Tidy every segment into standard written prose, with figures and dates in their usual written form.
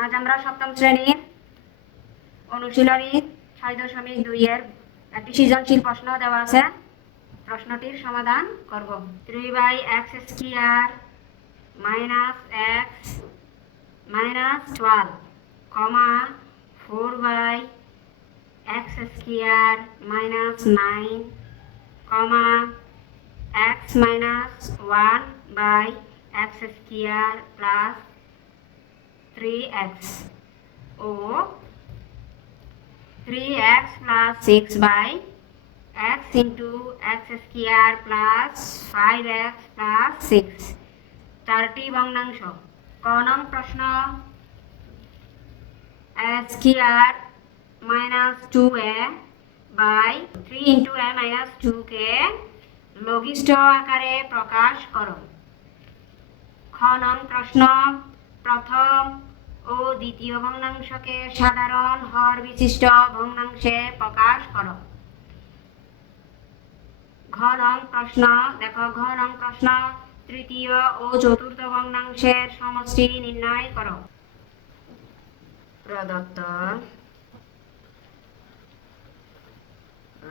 আজ আমরা সপ্তম শ্রেণীর অনুশীলনী ৬.২ এর একটি সৃজনশীল প্রশ্ন দেওয়া আছে। প্রশ্নটির সমাধান করব। 3/x² - x - 12, 4/x² - 9, x - 1/x² plus 3x ও 3x plus 6/x into x² plus 5x plus 6 চারটি ভগ্নাংশ। ক নং প্রশ্ন, a² minus 2a by 3 into a minus 2 কে লঘিষ্ঠ আকারে প্রকাশ করো। খ নং প্রশ্ন, প্রথম ও দ্বিতীয় ভগ্নাংশকে সাধারণ হর বিশিষ্ট ভগ্নাংশে প্রকাশ করো। ঘ নং প্রশ্ন, দেখো ঘ নং প্রশ্ন, তৃতীয় ও চতুর্থ ভগ্নাংশের সমষ্টি নির্ণয় করো। প্রদত্ত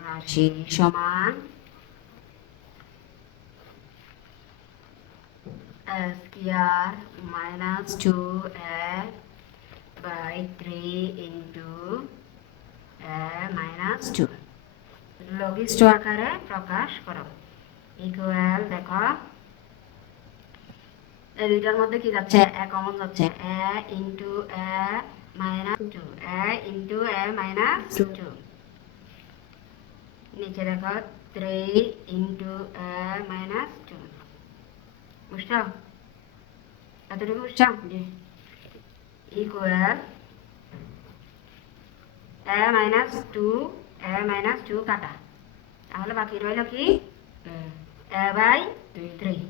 রাশি সমান a² minus 2a by 3 into a minus 2 লঘিষ্ঠ আকারে প্রকাশ করো। ইকুয়াল, দেখো এই দুইটার মধ্যে কি যাচ্ছে, a কমন যাচ্ছে, a into a minus 2, a into a minus 2, নিচে দেখো 3 into a minus 2, বুঝছো? এতটুকু বুঝছো? ইকুয়াল a minus 2 কাটা, তাহলে বাকি রইল কি a by 3।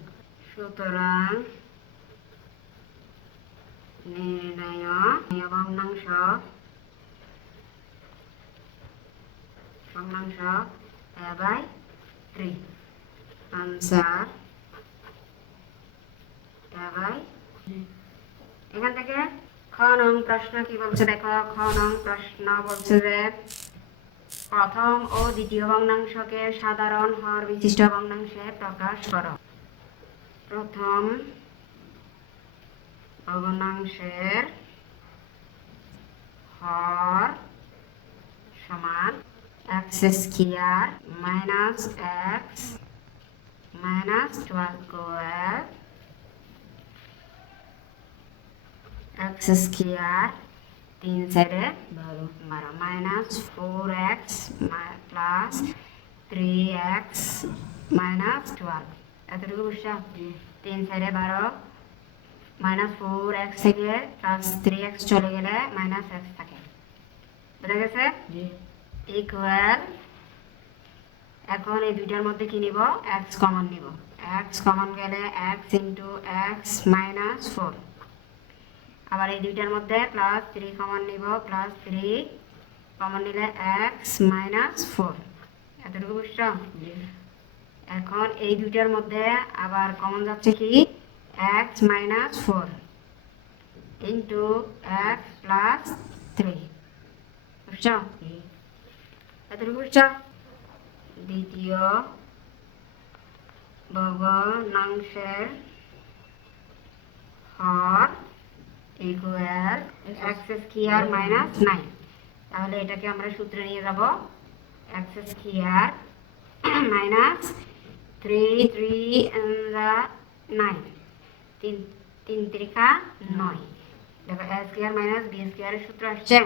সুতরাং নির্ণয় ভগ্নাংশ a by 3, answer a by 3। এখান থেকে খ নং প্রশ্ন কি বলছে দেখো, খ নং প্রশ্ন বলছে যে প্রথম ও দ্বিতীয় ভগ্নাংশকে সাধারণ হর বিশিষ্ট ভগ্নাংশে প্রকাশ করো। প্রথম ভগ্নাংশের হর সমান x² minus x minus 12 square x² 3 সাইডে 12 minus 4x plus 3x minus 12, এতটুকু বুঝছো? 3 সাইডে 12 minus 4x থেকে plus 3x চলে গেলে minus x থাকে, বুঝা গেছে? ইকুয়াল, এখন এই দুইটার মধ্যে কি নিব, x কমন নিব, x কমন গেলে x into x minus 4, আবার এই দুইটার মধ্যে প্লাস 3 কমন নিব, প্লাস 3 কমন নিলে x minus 4, এতটুকু বুঝছো? এখন এই দুইটার মধ্যে আবার কমন যাচ্ছে কি x minus 4 into x plus 3, বুঝছো? এতটুকু বুঝছো? দ্বিতীয় ভগ্নাংশের হর ইকুয়াল x² minus 9, তাহলে এটাকে আমরা সূত্রে নিয়ে যাব, x² minus 3 9, 3 3 9, দেখো a² minus b² এর সূত্র আসছে।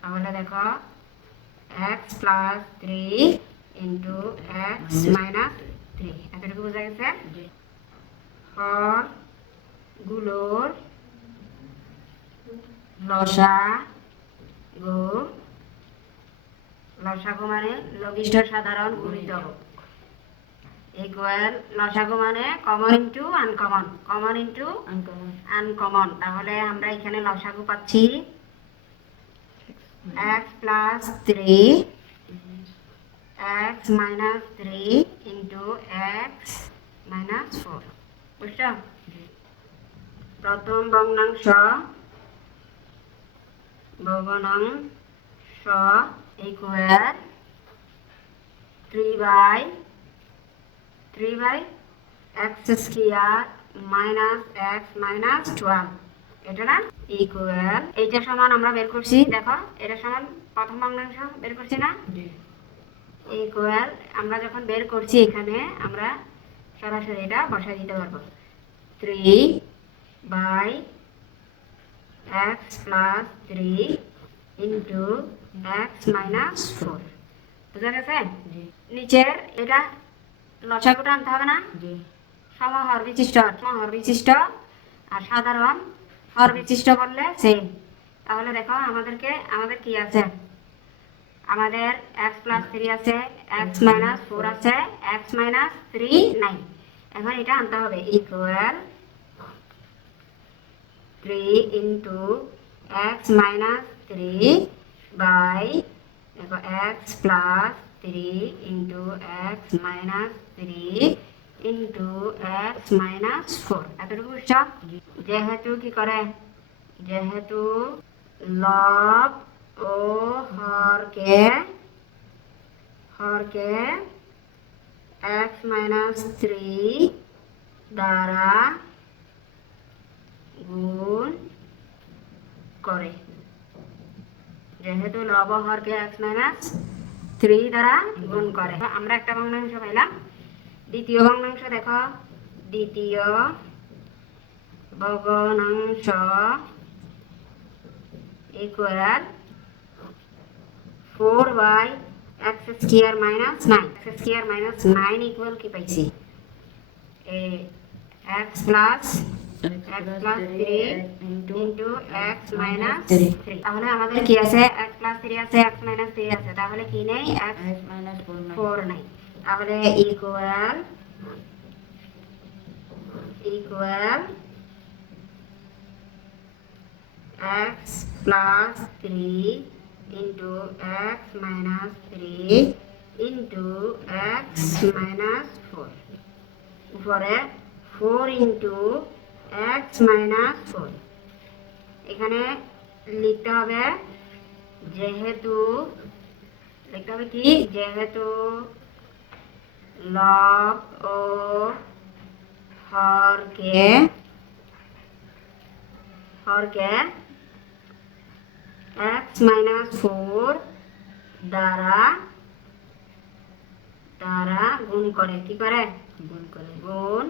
তাহলে দেখো x plus 3 into x minus 3, এতটুকু বোঝা গেছে? হর গুলোর লসাগু মানে লঘিষ্ঠ সাধারণ গুণিতক, ইকুয়াল লসাগু মানে common into uncommon, common into uncommon, তাহলে আমরা এখানে লসাগু পাচ্ছি x plus 3 x minus 3 into x minus 4, বুঝছো? প্রথম ভগ্নাংশ ভগ্নাংশ equal 3 by x square minus x minus 12, এটা না ইকুয়াল, এইটা সমান আমরা বের করছি, দেখো এটা সমান প্রথম ভগ্নাংশ বের করছি না, ইকুয়াল আমরা যখন বের করছি এখানে আমরা সরাসরি এটা বসাই দিতে পারবো 3/x+3 ইন্টু এক্স মাইনাস 4, বুঝা গেছে? নিচের এটা লসাগুটা আনতে হবে না, সমহর বিশিষ্ট আর সাধারণ হর বিশিষ্ট বললে সেম। তাহলে দেখো আমাদের কি আছে, আমাদের x+3 আছে, x-4 আছে, x-3 নাই। এখন এটা আনতে হবে ইকুয়াল 3 ইন্টু x-3 বাই দেখো x+3 into x-3 into x-4, এতটুকু বুঝছো? যেহেতু কি করে, যেহেতু লব ও হরকে x-3 দ্বারা গুণ করে, যেহেতু লব ও হরকে x-3 দ্বারা গুণ করে, আমরা একটা ভগ্নাংশ পাইলাম। দ্বিতীয় ভগ্নাংশ দেখো, দ্বিতীয় ভগ্নাংশ equal 4/x² minus 9, x² minus 9 equal কি পাইছি, x+3 ইন্টু x মাইনাস 3। তাহলে আমাদের কি আছে, x+3 আছে, x মাইনাস 3 আছে, তাহলে কি নেই, x মাইনাস 4 নাই। তাহলে equal x+3 into x minus 3 into x minus 4, উপরে 4 ইন্টু x মাইনাস 4। এখানে লিখতে হবে যেহেতু লব ও হরকে x-4 দ্বারা গুণ করে, কি করে, গুণ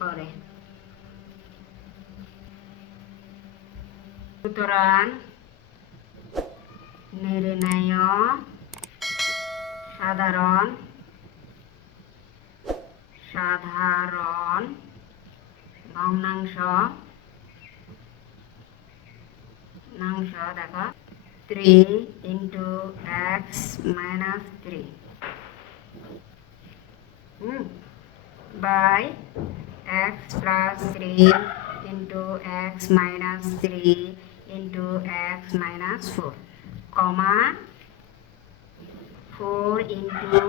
করে। সুতরাং নির্ণয় সাধারণ ভগ্নাংশ দেখো 3 into x minus 3 by x+3 into x minus 3 into x minus 4, comma 4 into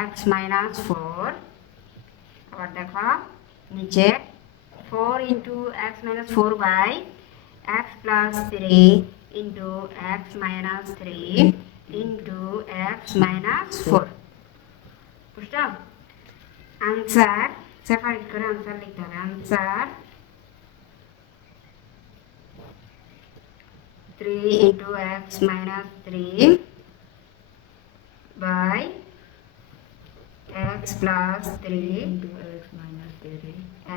x minus 4। আবার দেখো নিচে 4 into x minus 4 by x+3 into x minus 3 into x minus 4, বুঝছো? আনসার সেপারেট করে আনসার লিখতে হবে, answer 3 into x minus 3 by x+3 into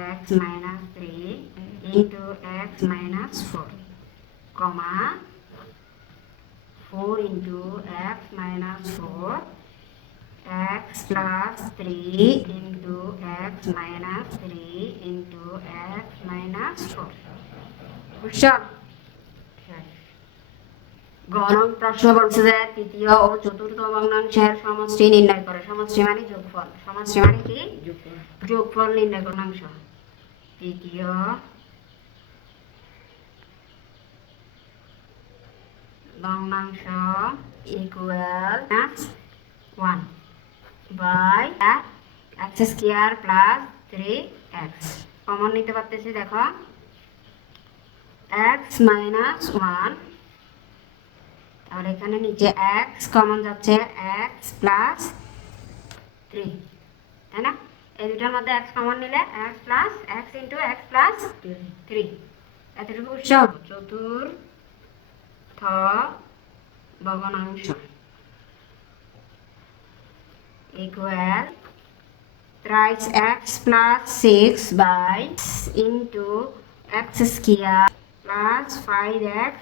x minus 3 into x minus 4, comma 4 into x minus 4 x+3 into x minus 3 into x minus 4, বুঝছো? গণন প্রশ্ন বলছে যে তৃতীয় ও চতুর্থ ভগ্নাংশের সমষ্টি নির্ণয় করে। সমষ্টি মানে যোগফল, সমষ্টি মানে কি, যোগফল নির্ণয় করে ভগ্নাংশ। তৃতীয় ভগ্নাংশ equal 1 by x² plus 3x, common নিতে পারতেছি, দেখো এক্স মাইনাস ওয়ান, তাহলে এখানে নিচে এক্স কমন যাচ্ছে, এক্স প্লাস থ্রি, তাই না? এই দুটার মধ্যে এক্স কমন নিলে x plus x into x plus three, এতটুকু সব চতুর্থ ভগ্নাংশ equal thrice x plus 6 by into x square plus 5x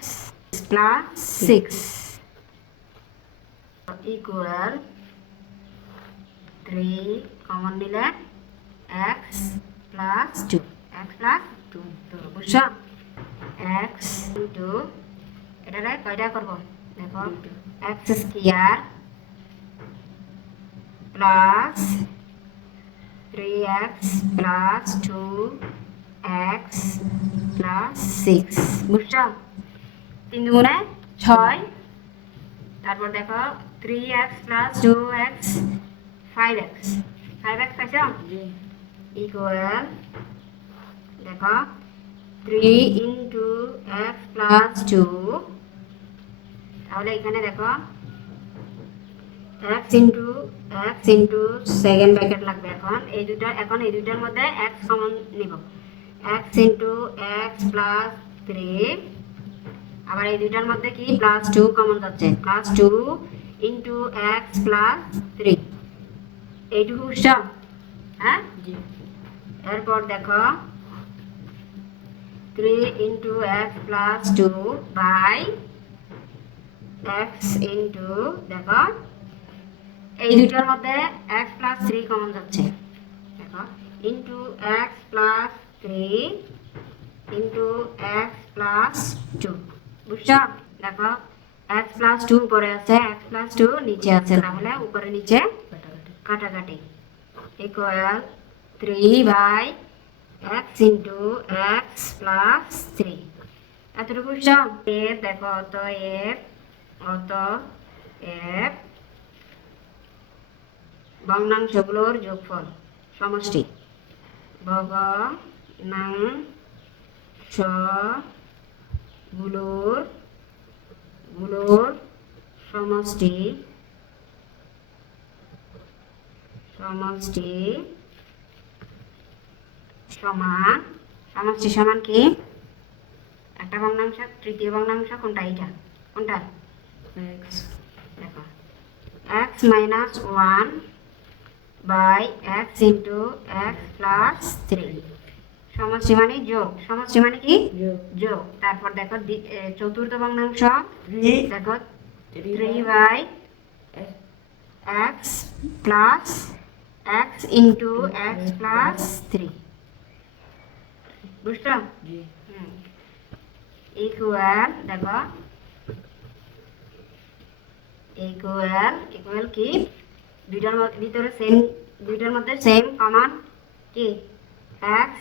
plus 6 equal 3 common নিলে x plus 2, x plus 2 বুঝছো? x into এটারে কয়টা করব দেখো, x square plus 3x plus 2x plus 6 বুঝছো? 3 দুগুণে 6, তারপর দেখো 3x plus 2x 5x, 5x পাইছো? ইকুয়াল দেখো 3 into x plus 2, তাহলে এখানে দেখো x into সেকেন্ড ব্র্যাকেট লাগবে, এখন এই দুটার মধ্যে x কমন নিব, x into x plus 3, আবার এই দুটার মধ্যে কি প্লাস 2 কমন যাচ্ছে, প্লাস 2 into x plus 3, এইটুকু বুঝছো? হ্যাঁ, এরপর দেখো 3 into x plus 2 by x into দেখো এই দুটার মধ্যে x plus 3 কমন যাচ্ছে, দেখো into x plus 3 into x plus 2 বুঝছো? দেখো x plus 2 উপরে আছে, x plus 2 নিচে আছে, তাহলে উপরে নিচে কাটাকাটি equal 3 by x into x plus 3, এতটুকু বুঝছো? দেখো অতএব ভগ্নাংশগুলোর যোগফল সমষ্টি, ভগ্নাংশগুলোর সমষ্টি সমান কি? একটা ভগ্নাংশ, তৃতীয় ভগ্নাংশ কোনটা? এইটা কোনটা? দেখো x minus 1 by x into x plus 3, সমষ্টি মানে যোগ, সমষ্টি মানে কি? যোগ। তারপর দেখো চতুর্থ ভগ্নাংশ, দেখো 3 by x plus x into x plus 3, বুঝছো? ইকুয়াল দেখো ইকুয়াল কি দুইটার ভিতরে সেম, দুইটার মধ্যে সেম কমন কি x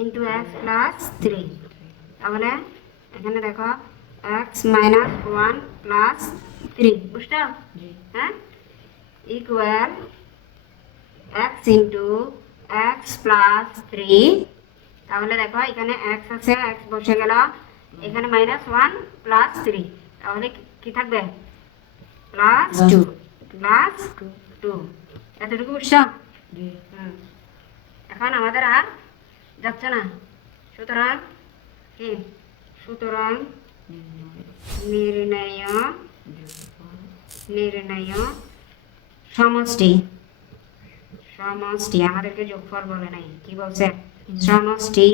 into x plus 3, তাহলে এখানে দেখো x minus 1 plus 3, বুঝছো? হ্যাঁ, equal x into x plus 3, তাহলে দেখো এখানে x আছে, x বসে গেল, এখানে minus 1 plus 3, তাহলে কি থাকবে? প্লাস 2, এতটুকু বুঝছো? এখন আমাদের আর যাচ্ছে না, সুতরাং নির্ণয় সমষ্টি, আমাদেরকে যোগফল বলে নাই, কি বলছে? সমষ্টি,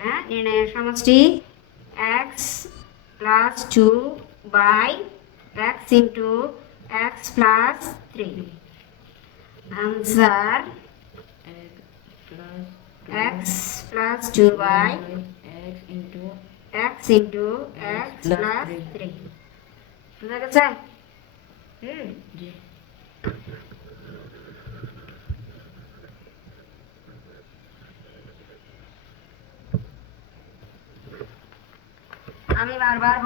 হ্যাঁ, নির্ণয় সমষ্টি x plus 2 by x into x plus 3, answer x plus 2 by x into x plus 3, বুঝা গেছে? আমি বারবার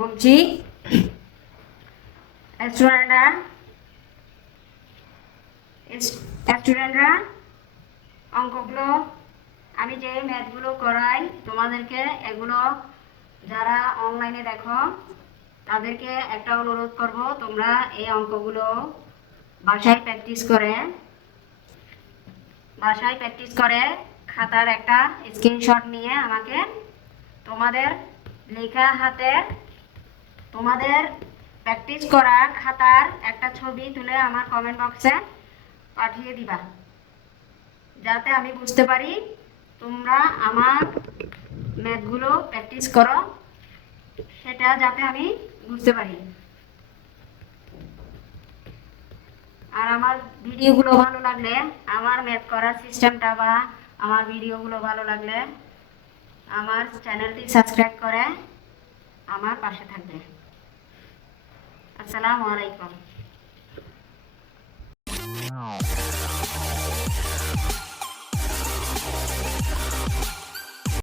বলছি স্টুডেন্টরা অঙ্কগুলো, আমি যে ম্যাথগুলো করাই তোমার তোমাদেরকে এগুলো যারা অনলাইনে দেখো তাদেরকে একটা অনুরোধ করব, তোমরা এই অঙ্কগুলো বাসায় প্র্যাকটিস করে খাতার একটা স্ক্রিনশট নিয়ে আমাকে তোমাদের লেখা হাতের তোমাদের প্র্যাকটিস করা খাতার একটা ছবি তুলে আমার কমেন্ট বক্সে পাঠিয়ে দিবা, যাতে আমি বুঝতে পারি তোমরা আমার ম্যাথগুলো প্র্যাকটিস করো, সেটা যাতে আমি বুঝতে পারি। আর আমার ভিডিওগুলো ভালো লাগলে, আমার ম্যাথ করার সিস্টেমটা বা আমার ভিডিওগুলো ভালো লাগলে আমার চ্যানেলটি সাবস্ক্রাইব করে আমার পাশে থাকবে। আসসালামু আলাইকুম।